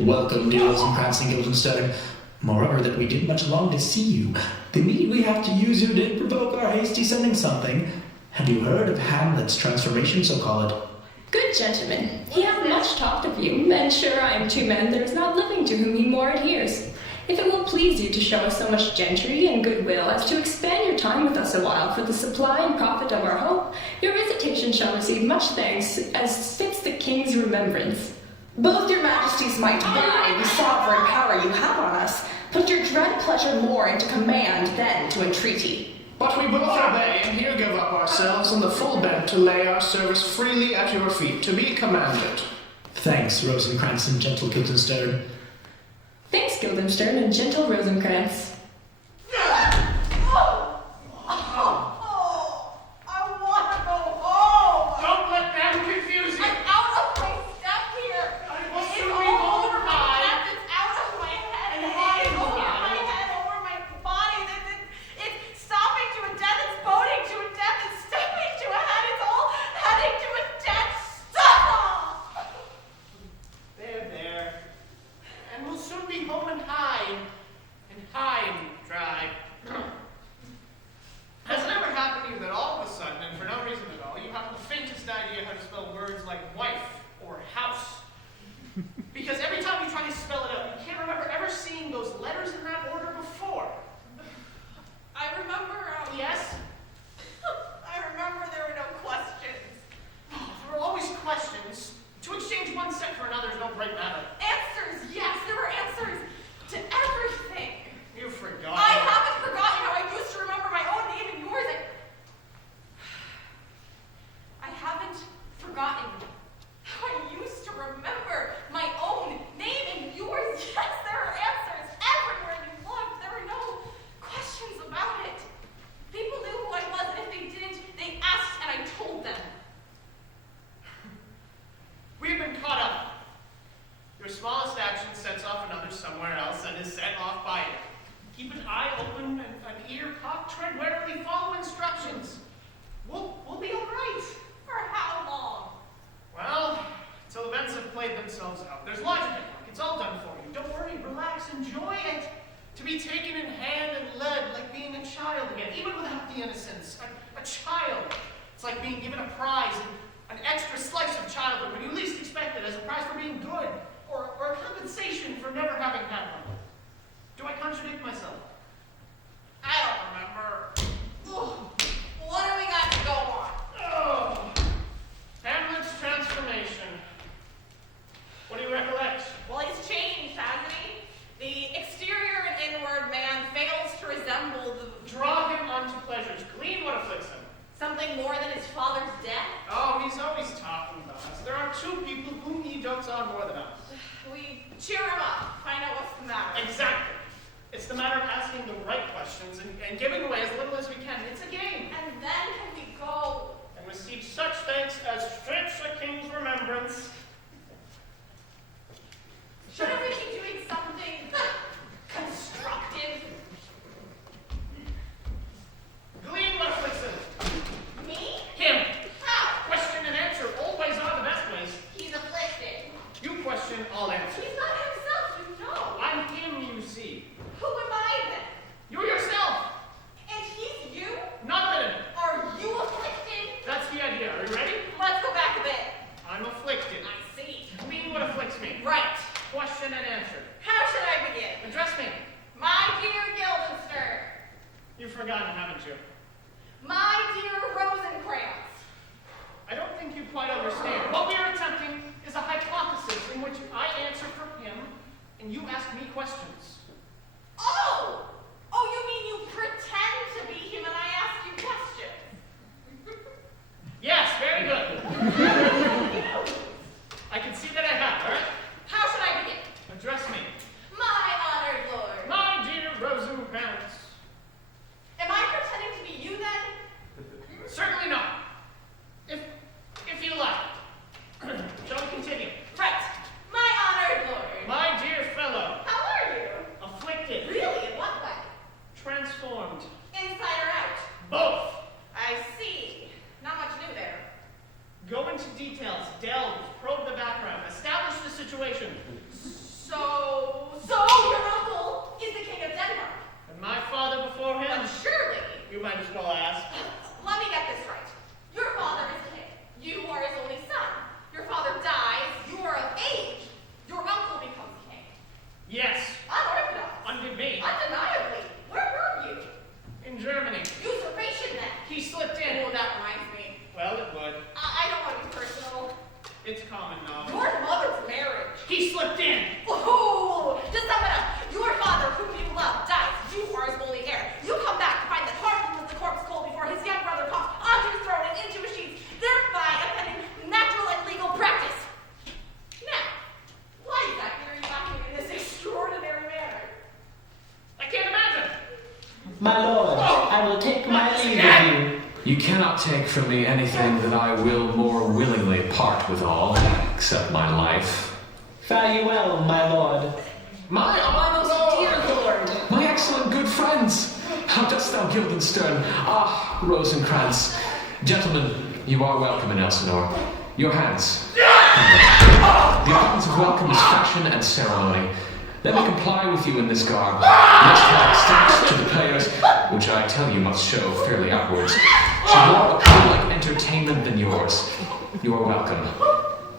Welcome, dear Rosencrantz and Guildenstern. Moreover, that we did much long to see you. The meed we have to use you did provoke our hasty sending something. Have you heard of Hamlet's transformation, so called? Good gentlemen, he hath much talked of you, and sure I am two men there is not living to whom he more adheres. If it will please you to show us so much gentry and goodwill as to expand your time with us a while for the supply and profit of our hope, your visitation shall receive much thanks as fits the king's remembrance. Both your majesties might buy the sovereign power you have on us, put your dread pleasure more into command than to entreaty. But we both obey, and here give up ourselves on the full bent to lay our service freely at your feet, to be commanded. Thanks, Rosencrantz and gentle Guildenstern. Thanks, Guildenstern and gentle Rosencrantz. Go into details, delve, probe the background, establish the situation. So You might as well ask. Let me get this right. Your father is king. You are his only son. Your father dies. You are of age. Your uncle becomes king. Yes. Unorthodox. Under me. Undeniably. Where were you? In Germany. Usurpation then. He slipped in. Oh, that reminds me. Well, it would. I don't want to be personal. It's common knowledge. Your mother's marriage. He slipped in. Oh, to sum it up, your father, whom you love, dies. You are his only heir. You come back to find that Harvey was the corpse cold before his young brother popped onto his throne and into a sheath, thereby offending natural and legal practice. Now, why exactly are you acting in this extraordinary manner? I can't imagine. My lord, I will take my leave of you. You cannot take from me anything that I will more willingly part withal, except my life. Fare you well, my lord. My most dear lord. My excellent good friends! How dost thou, Guildenstern? Ah, Rosencrantz. Gentlemen, you are welcome in Elsinore. Your hands. The items of welcome is fashion and ceremony. Let me comply with you in this garb. Must have steps to the players, which I tell you must show fairly outwards, should more appeal like entertainment than yours. You are welcome.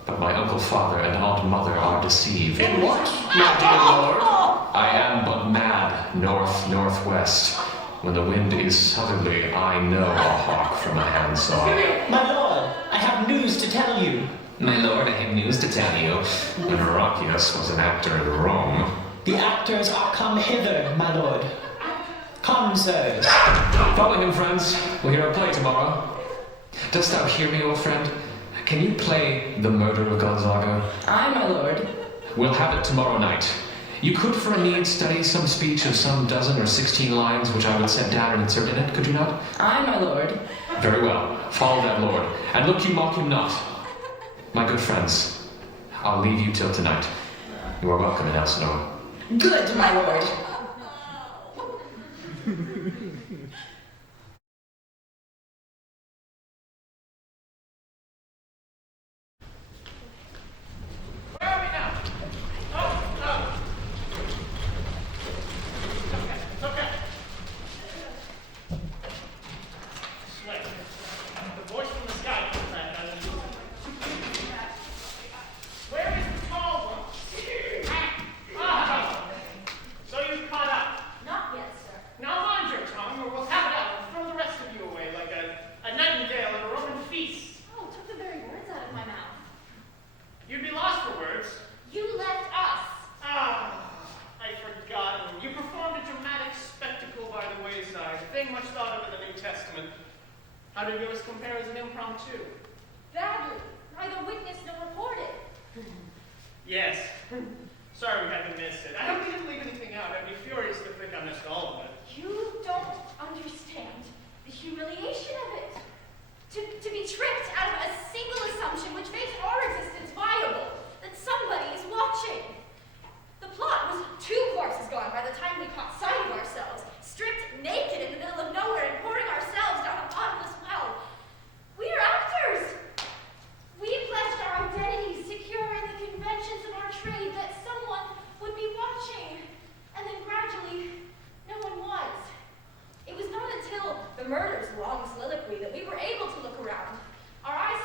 But my uncle father and aunt mother are deceived. In what, my dear lord? I am but mad north-northwest. When the wind is southerly, I know a hawk from a handsaw. My lord, I have news to tell you. My lord, I have news to tell you. When Heraclius was an actor in Rome. The actors are come hither, my lord. Come, sirs. Follow him, friends. We'll hear a play tomorrow. Dost thou hear me, old friend? Can you play The Murder of Gonzaga? Aye, my lord. We'll have it tomorrow night. You could for a need study some speech of some dozen or 16 lines which I would set down and insert in it, could you not? Aye, my lord. Very well. Follow that lord. And look you mock him not. My good friends, I'll leave you till tonight. You are welcome in Elsinore. Good, my lord. Where are we now? Oh. It's okay. Wait. The voice from the sky, my friend. Where is the tall one? Ah! So you've caught up. Not yet, sir. Now mind your tongue, or we'll have it out and throw the rest of you away like a nightingale at a Roman feast. Oh, took the very words out of my mouth. You'd be lost for words. You left us. Ah, I'd forgotten. You performed a dramatic spectacle by the wayside, a thing much thought of in the New Testament. How did yours compare as an impromptu? Badly. Neither witnessed nor reported. Yes. Sorry we haven't missed it. I hope we didn't leave anything out. I'd be furious to think I missed all of it. You don't understand the humiliation of it. To be tricked out of a single assumption which makes our existence viable, that somebody is watching. The plot was 2 corpses gone by the time we caught sight of ourselves, stripped naked in the middle of nowhere and pouring ourselves down a bottomless well. We are actors. We pledged our identities, secure in the conventions of our trade, that someone would be watching. And then gradually, no one was. It was not until the murder's long soliloquy that we were able to look around. Our eyes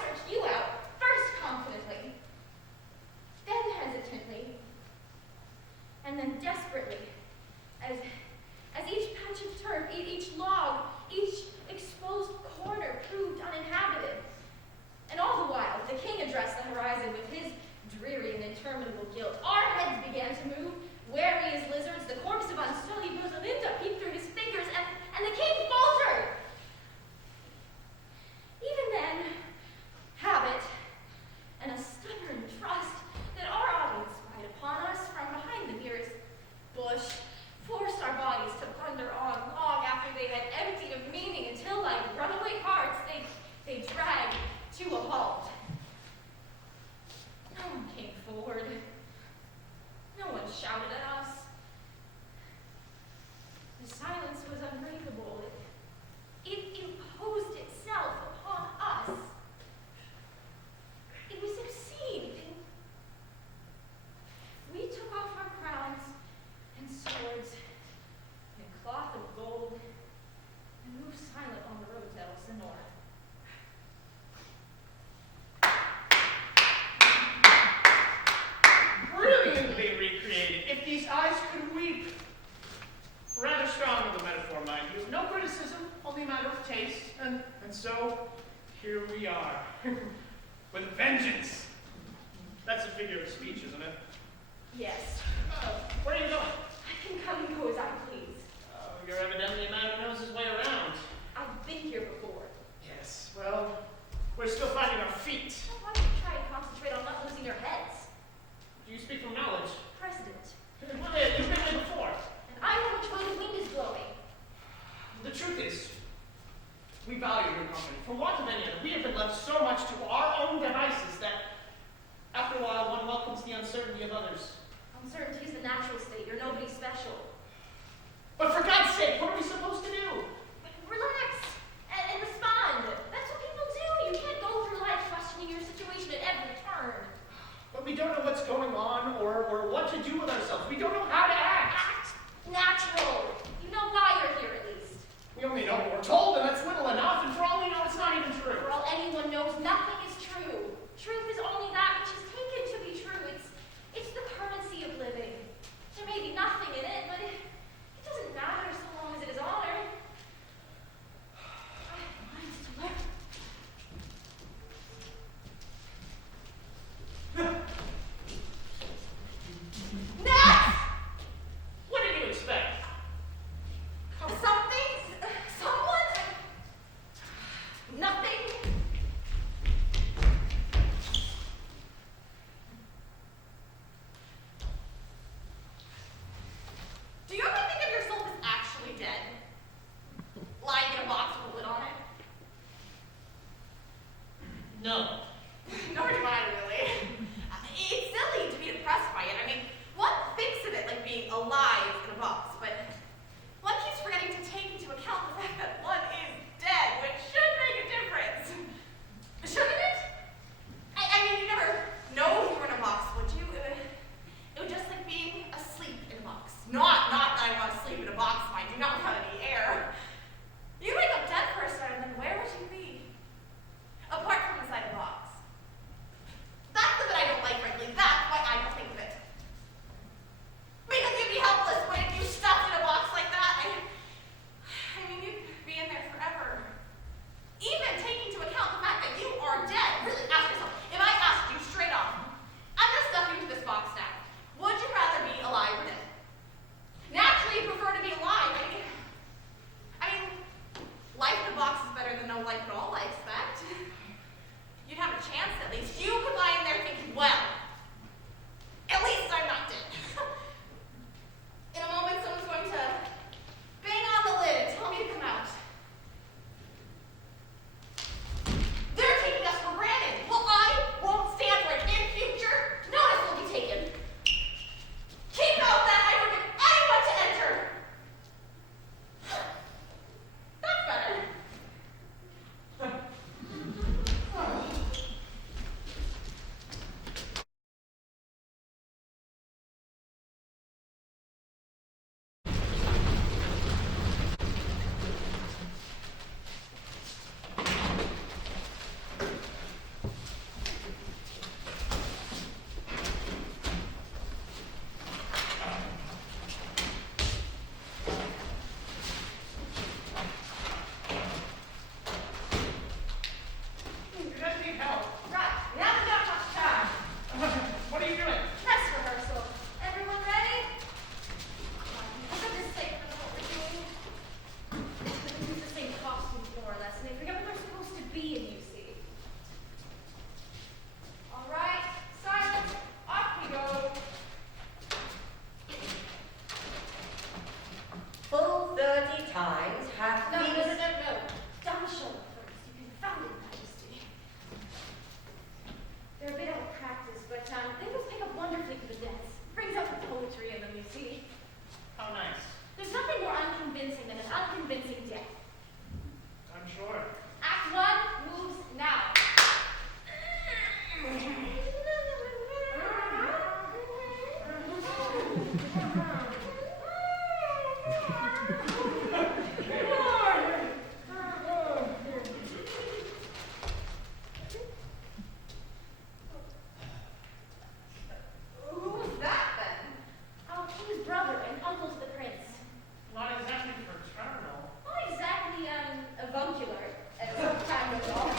With vengeance. That's a figure of speech, isn't it? Yes. Where are you going? I can come and go as I please. You're evidently a man who knows his way around. I've been here before. Yes, well, we're still finding our feet. Why don't you try and concentrate on not losing your heads? Do you speak from knowledge? Precedent. Well, you've been here before. And I know which way the wind is blowing. The truth is, we value your company. For want of any other, we have been left so much to our own devices that, after a while, one welcomes the uncertainty of others. Uncertainty is the natural state. You're nobody special. But for God's sake, what are we supposed to do? Relax and respond. That's what people do. You can't go through life questioning your situation at every turn. But we don't know what's going on or what to do with ourselves. We don't know how to act. Act natural. You know why you're here at least. We only know what we're told, and that's little enough, and for all we know, it's not even true. For all anyone knows, nothing is true. Truth is only that which is taken to be true. It's the currency of living. There may be nothing in it, but it doesn't matter so long as it is honored. I have minds to learn. Next! What did you expect? Something? Someone? Nothing? Do you ever think of yourself as actually dead? Lying in a box with a lid on it? No. Nor do I, really. It's silly to be depressed by it. I mean, one thinks of it like being alive in a box, but one keeps forgetting to take into account the fact that one is dead, which should make a difference. Shouldn't it? I mean, you never know you were in a box, would you? It would just like being asleep in a box. Not that I want to sleep in a box, mind you, not without any air. You wake up dead for a start, and then where would you be? Apart from inside a box. That's the bit I don't like, frankly. That's why I don't think of it. Because you'd be helpless, wouldn't you, stuffed in a box like that? I mean, you'd be in there forever. Even taking into account the fact that you are dead. Really, ask yourself, if I asked you straight off, I'm gonna stuff you into this box now. Would you rather be alive or dead? Naturally, you prefer to be alive. I mean, life in a box is better than no life at all, I expect. You'd have a chance at least. You could lie in there thinking, well, at least I'm not dead. In a moment, someone's going to bang on the lid and tell me to come out. They're taking us for granted. Well, I won't stand for it. In future, notice will be taken. Keep out that I forbid anyone to enter. That's better. You guys need help. Right, we haven't got much time. What are you doing? Dress rehearsal. Everyone ready? For goodness sake, that's what we're doing. We use the same costumes more or less, and they forget what they're supposed to be in, you see. All right, silence. Off we go. Full 30 times half No. these. Don't show up first. You confounded majesty. They're a bit out of practice, but they both pick up wonderfully for the dance. Brings out the poetry in them, you see. How nice. There's nothing more unconvincing than an unconvincing death. I'm sure. Act 1 moves now. Who was that then? Oh, he was brother and uncle to the prince. Not exactly fraternal. Not exactly avuncular, as some time goes on.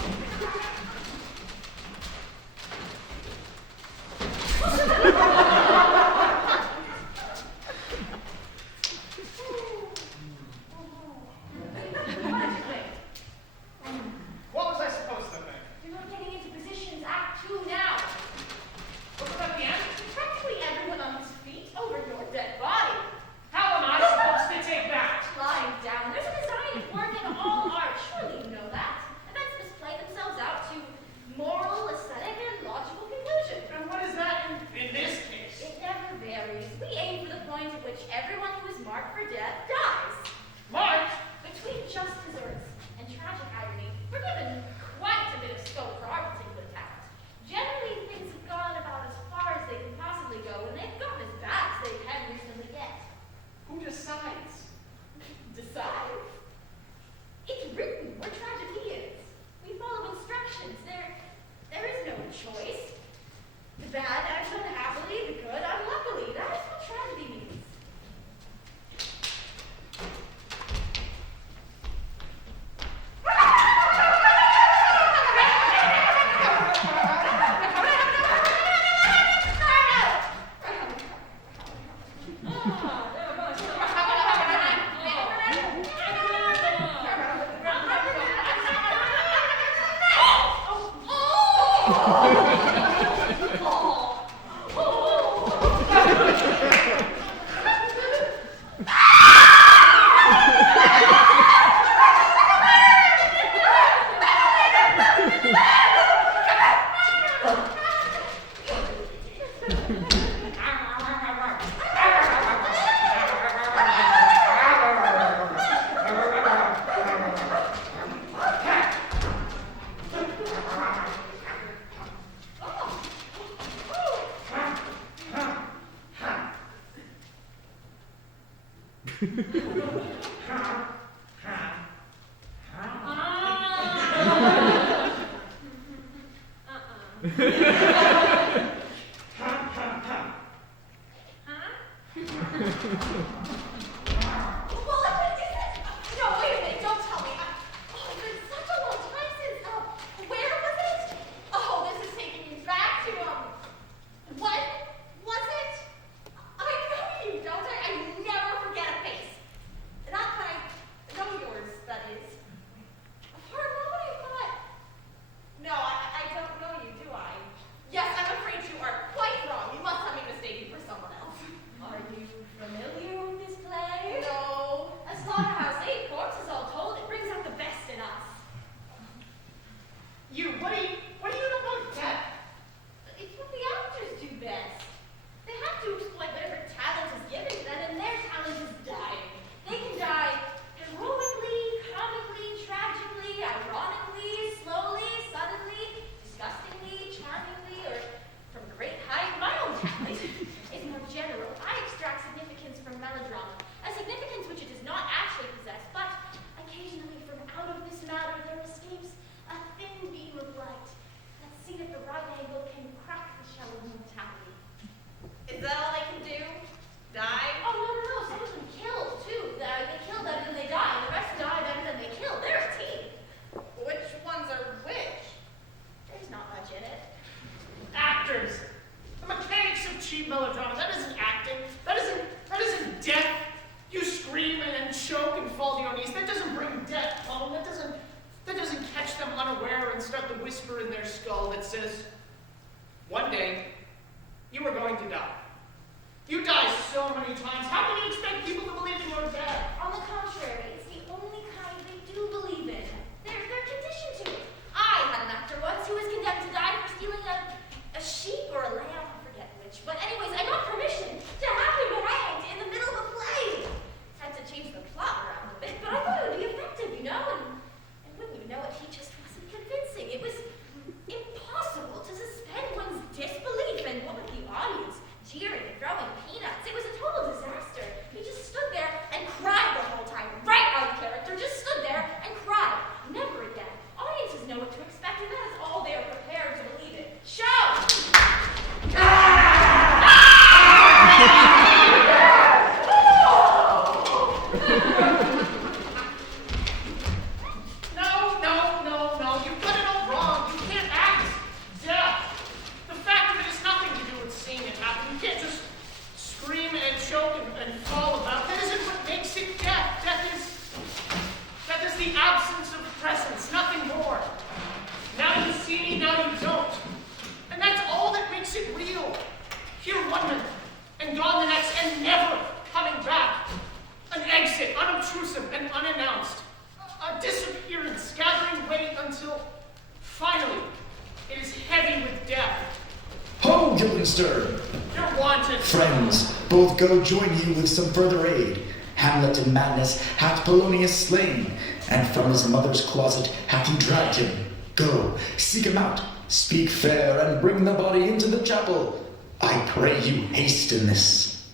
Guildenstern. You're wanted. Friends, both go join you with some further aid. Hamlet in madness hath Polonius slain, and from his mother's closet hath he dragged him. Go, seek him out, speak fair, and bring the body into the chapel. I pray you haste in this.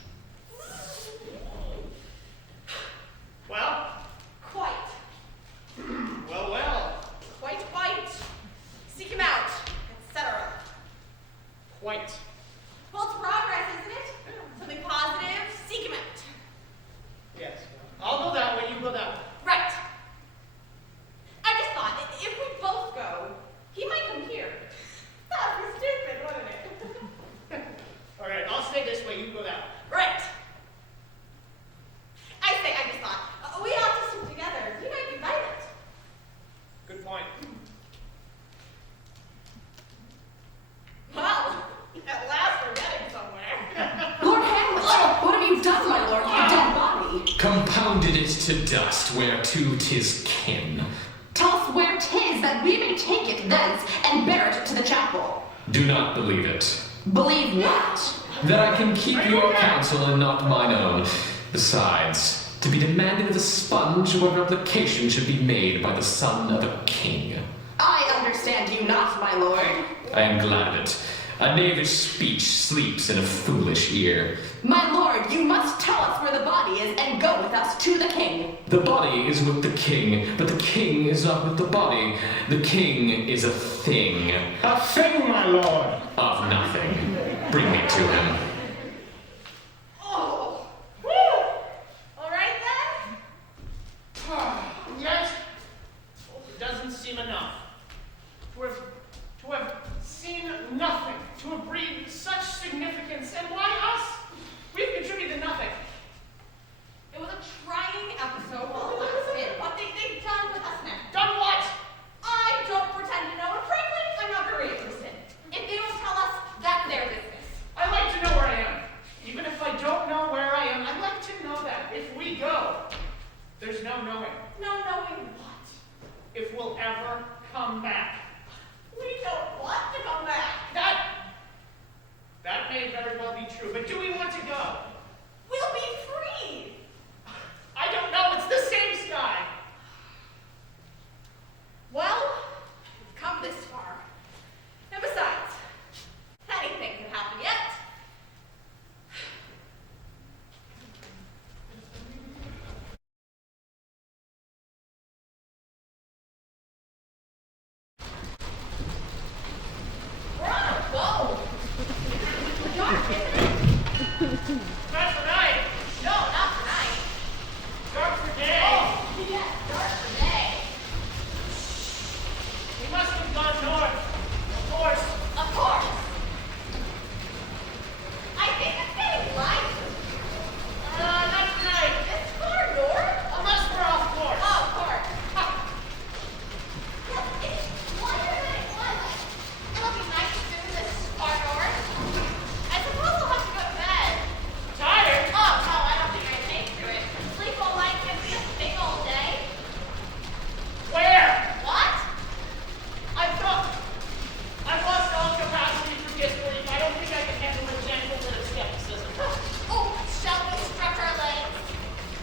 Well? Quite. Well. Quite. Seek him out, etc. Quite. Well, it's progress, isn't it? Something positive. Seek him out. Yes. I'll go that way, you go that way. Right. I just thought, if we both go, he might come here. That was stupid, wasn't it? All right, I'll stay this way, you go that way. pounded it to dust, whereto 'tis kin. Tell us where 'tis, that we may take it thence and bear it to the chapel. Do not believe it. Believe what? That I can keep your counsel and not mine own. Besides, to be demanded of a sponge where replication should be made by the son of a king. I understand you not, my lord. I am glad of it. A knavish speech sleeps in a foolish ear. My lord, you must tell us where the body is and go with us to the king. The body is with the king, but the king is not with the body. The king is a thing. A thing, my lord. Of nothing. Bring me to him. Oh. Woo! All right then. And yet, it doesn't seem enough. To have seen nothing, to have breathed such significance, and why us? We've contributed nothing. It was a trying episode while it lasted. What they've done with us now. Done what? I don't pretend to know, and frankly, I'm not very interested. If they don't tell us, that's their business. I like to know where I am. Even if I don't know where I am, I'd like to know that. If we go, there's no knowing No knowing what. if we'll ever come back. We don't want to come back. That may very well be true, but do we want to go? We'll be free. I don't know, it's the same sky. Well, we've come this far. And besides, anything can happen yet. We're on a boat. It's dark, isn't it? Not tonight. No, not tonight. Dark for day. Oh, yes, dark for day. We must have gone north. Of course. Of course. I think it's getting light. Not tonight. It's far north. Unless we're off course. Oh, of course. Look, it's lighter than it was. It'll be nice soon this far north. I suppose I'll have to go to bed. Tired? Oh, no, I don't think I can make through it. Sleep all night can be a thing all day. Where? What? I've lost all capacity for disbelief. I don't think I can handle a gentle bit of skepticism. Oh, shall we stretch our legs?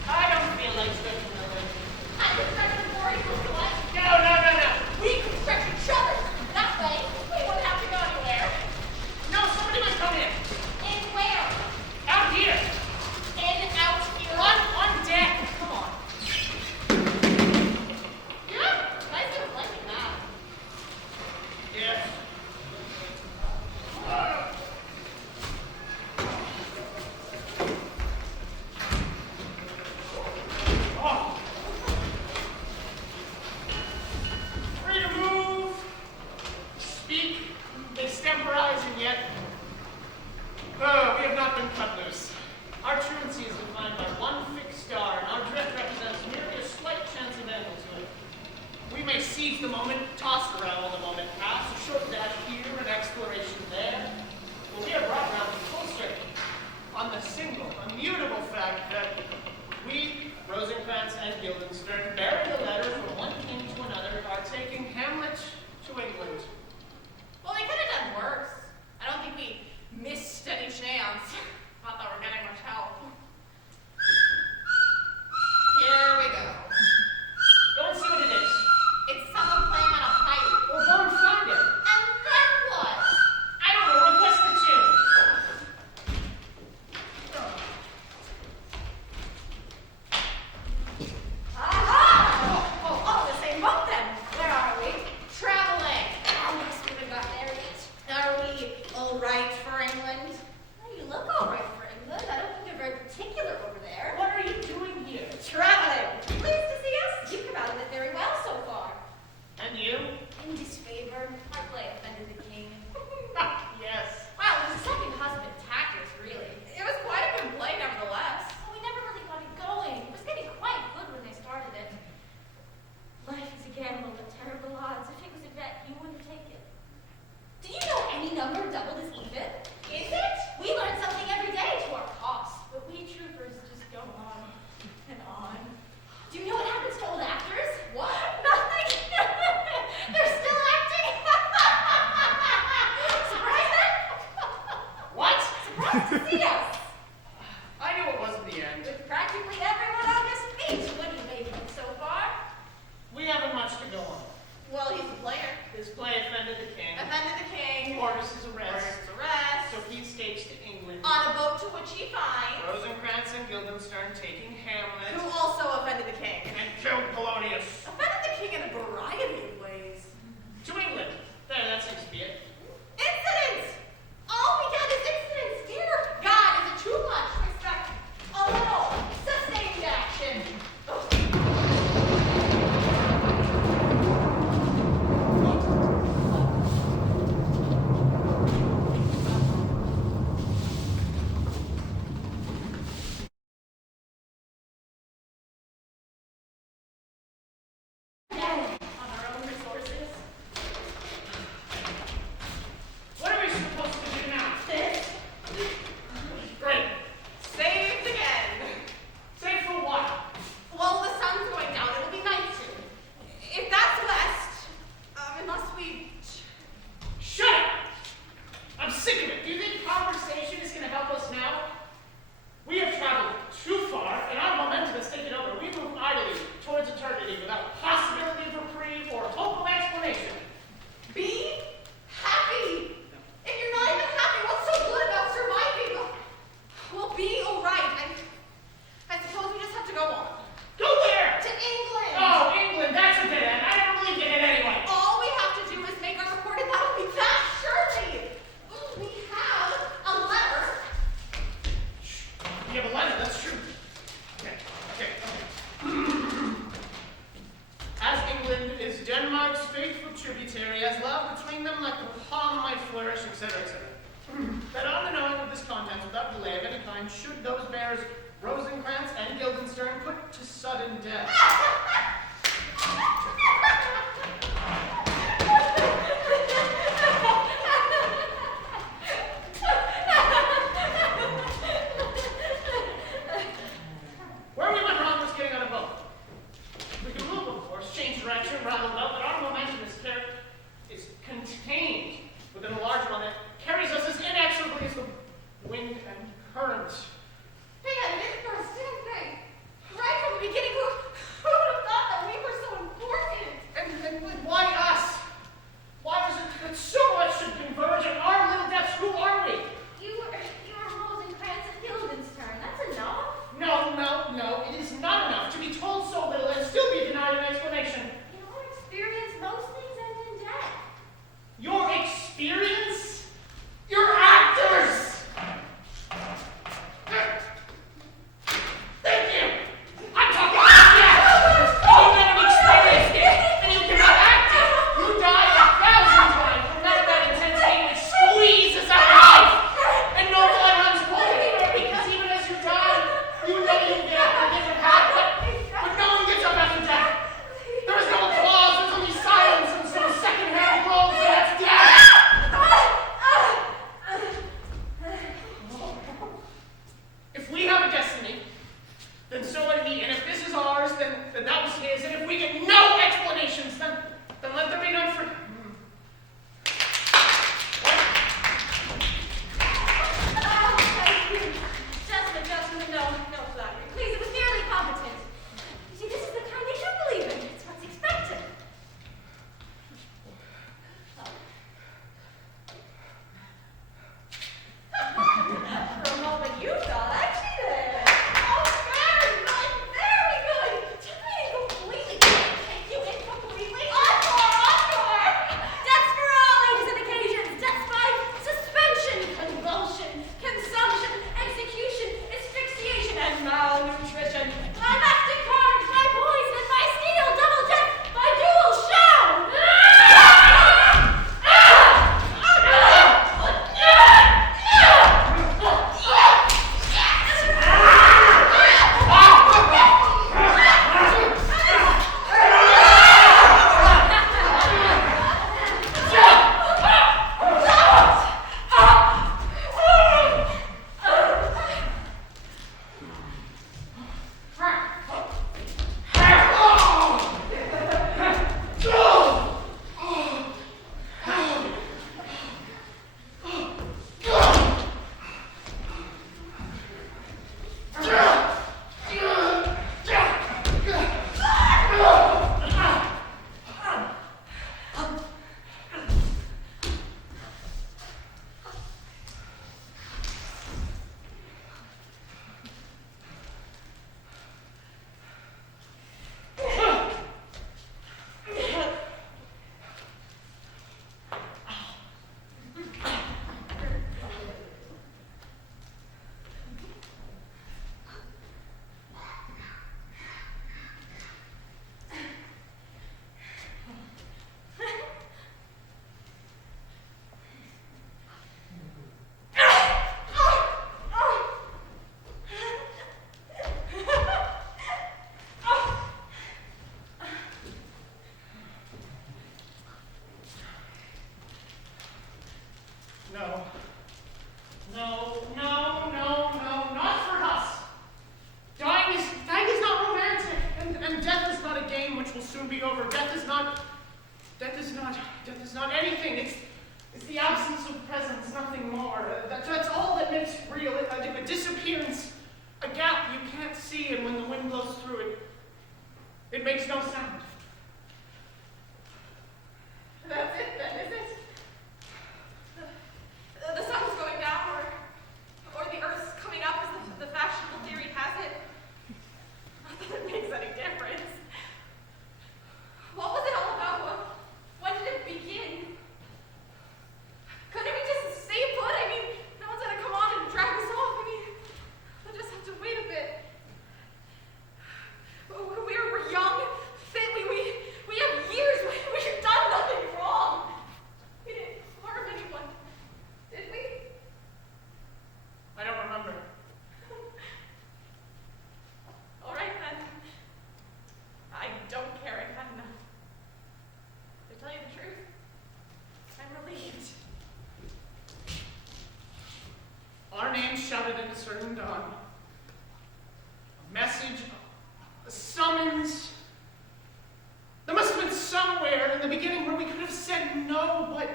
I don't feel like stretching my legs. I can stretch them for you if you like. No. We can stretch each other. That way, we wouldn't have to go anywhere. No, somebody must come in. In where? Out here. In, out, here. On deck. Come on. Yeah, nice little liking that. Yes. Oh. Free to move, speak, extemporizing yet. Oh, we have not been cut loose. Our truancy is defined by one fixed star, and our drift represents merely a slight chance of angle to it. We may seize the moment, toss around while the moment pass, a short dash here, an exploration there. But we are brought round to full circle on the single, immutable fact that we, Rosencrantz and Guildenstern, bearing a letter from one king to another, are taking Hamlet to England. Well, we could have done worse. I don't think we missed any chance. Not that we're getting much help. Here we go. Go and see what it is. It's someone playing on a pipe. Well, go and find orders his arrest. So he escapes to England. On a boat to which he finds Rosencrantz and Guildenstern taking Hamlet. who also offended the king. And killed Polonius. Offended the king in a variety of ways. To England. There, that seems to be it. Incidents! All we get is incidents. Dear God, is it too much to expect a little sustained action? On our own resources. What are we supposed to do now? This Great. saved again. Save for what? Well, the sun's going down. It'll be night soon. If that's west, unless we... Shut up! I'm sick of it. Do you think conversation is going to help us now? We have traveled too far, and our momentum has taken over. We move idly towards eternity without possibility of reprieve or hope of explanation. Be happy. If you're not even happy, what's so good about surviving? We'll be all right. I suppose we just have to go on. Go where? To England. Oh, England, that's a dead end. I never believed in it anyway. All we have to do is make our report, and that'll be that, surely. We have a letter. You have a letter, that's true. Okay. As England is Denmark's faithful tributary, as love between them like the palm might flourish, etc., etc. That on the knowing of this contents without delay of any kind, should those bears Rosencrantz and Guildenstern put to sudden death. Where we went wrong was getting on a boat. We can move, of course, change direction, round about, but our momentum is contained within a large one that carries us as inexorably as the wind and current. They had an first, didn't they? Right from the beginning, who would have No. No, no, no, no, not for us. Dying is not romantic, and death is not a game which will soon be over. Death is not anything. It's the absence of presence, nothing more. That's all that makes it real. A disappearance, a gap you can't see, and when the wind blows through it, it makes no sound. That's it then, is it? The sun's going down, or the earth's coming up, as the fashionable theory has it. Not that it makes any difference. What was it all about? When did it begin? Couldn't we just stay put? I mean, no one's gonna come on and drag us off. I mean, we'll just have to wait a bit. We're young, fit, we have years, we've done nothing wrong. We didn't harm anyone, did we? I don't remember. All right then. I don't care enough. To tell you the truth, I'm relieved. Our names shouted at a certain dawn. A message, a summons. There must have been somewhere in the beginning where we could have said no, but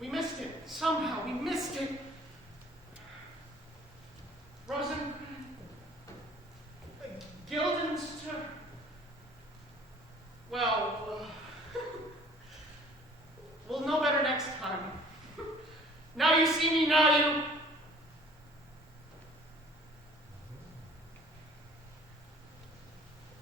we missed it. Somehow we missed it. Rosencrantz, Guildenstern. Well, we'll know better next time. Now you see me, now you...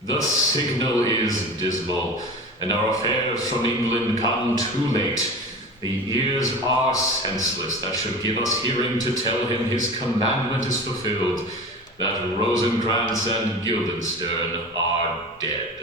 The signal is dismal, and our affairs from England come too late. The ears are senseless that should give us hearing to tell him his commandment is fulfilled, that Rosencrantz and Guildenstern are dead.